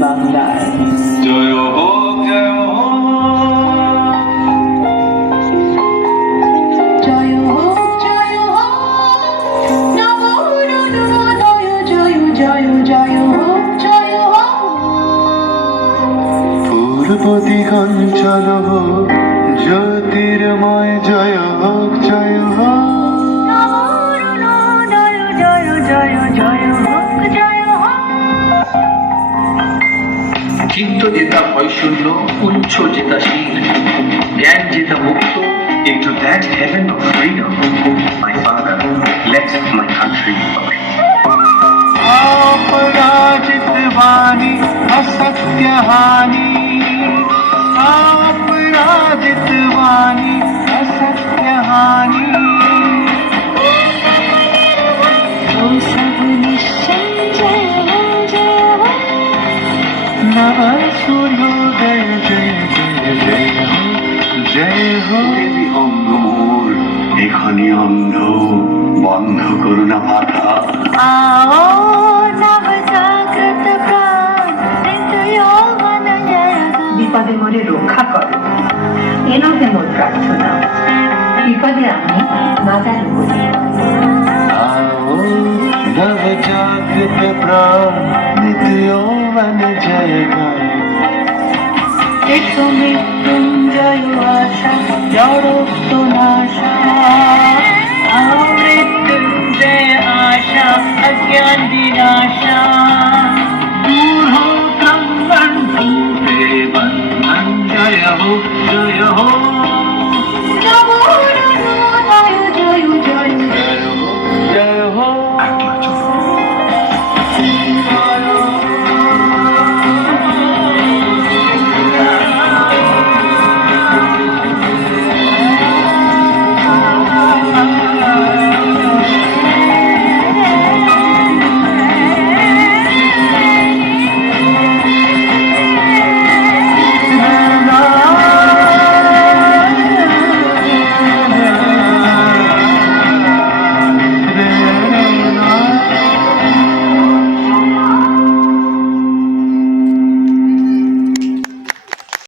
বাংলায়। জয় হোক জয় হোক, জয় হোক জয় হোক নব অরুণোদয়, জয় জয় জয় হোক জয় হোক। পূর্ব দিগঞ্চল হোক জ্যোতির্ময়, জয় হোক জয় হোক। নব অরুণোদয়, জয় জয় জয় হোক জয় হোক। চিত্ত জেতা ভয়শূন্য, উচ্চ জেতা শীল, জ্ঞান জেতা মুক্ত, into that heaven of freedom, my father left my country away. अपराजित वाणी असत्य हानि, अपराजित वाणी असत्य हानि। ओ सब निश्चय जय हो जय हो। नव सूर्योदय जय जय जय हो जय हो। দেবী অঙ্গ মোর এখানে অন্ধ, বন্ধ করুণা বাধা। आओ नव जागृत प्राण, नित्य यौवन जयगा। বিপদে মোরে রক্ষা করো, এনবে মোর প্রার্থনা। বিপদে আমি মাতার বলি। आओ नव जागृत प्राण, नित्य यौवन जय गाय। এসো মৃত্যুঞ্জয় আশা, জড়ত্ব নাশা। आओ मृत्युंजय आशा, अज्ञान विनाशा।